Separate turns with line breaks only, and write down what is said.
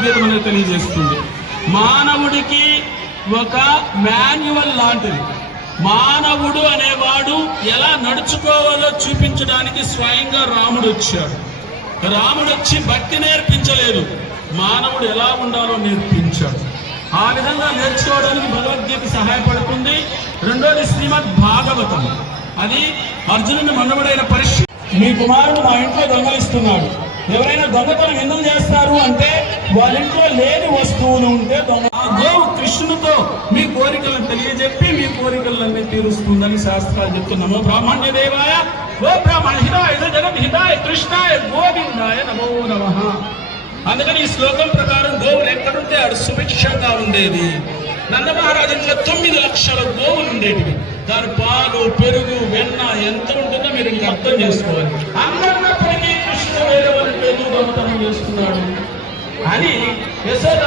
బాధ్యత మనకు తెలియజేస్తుంది. మానవుడికి ఒక మాన్యువల్ లాంటిది. మానవుడు అనేవాడు ఎలా నడుచుకోవాలో చూపించడానికి స్వయంగా రాముడు వచ్చాడు. రాముడు వచ్చి భక్తి నేర్పించలేదు. మానవుడు ఎలా ఉండాలో నేర్పించాడు. ఆ విధంగా నేర్చుకోవడానికి భగవద్గీత సహాయపడుతుంది. రెండోది శ్రీమద్ భాగవతం. అది అర్జునుని మనవుడైన పరిస్థితి మీ కుమారుడు మా ఇంట్లో దొంగలిస్తున్నాడు. ఎవరైనా దొంగతనం ఎందుకు చేస్తారు అంటే వాళ్ళ ఇంట్లో లేని వస్తువులు ఉంటే దొంగ ఆ గోవు మీ కోరికలను తెలియజెప్పి మీ కోరికలన్నీ తీరుస్తుందని శాస్త్రాలు చెప్తున్నాము బ్రాహ్మణ్య దేవాయ ఓ బ్రాహ్మణ హితాయ జగత్ హితాయ కృష్ణాయ గోవిందాయ నమో నమ. అందుకని ఈ శ్లోకం ప్రకారం గోవులు ఎక్కడుంటే ఆడు సుభిక్షంగా ఉండేది. నందమహారాజు ఇంట్లో తొమ్మిది లక్షల గోవులు ఉండేటివి. దాని పాలు పెరుగు వెన్న ఎంత ఉంటుందో మీరు ఇంకా అర్థం చేసుకోవాలి. చేస్తున్నాడు. అని యశోద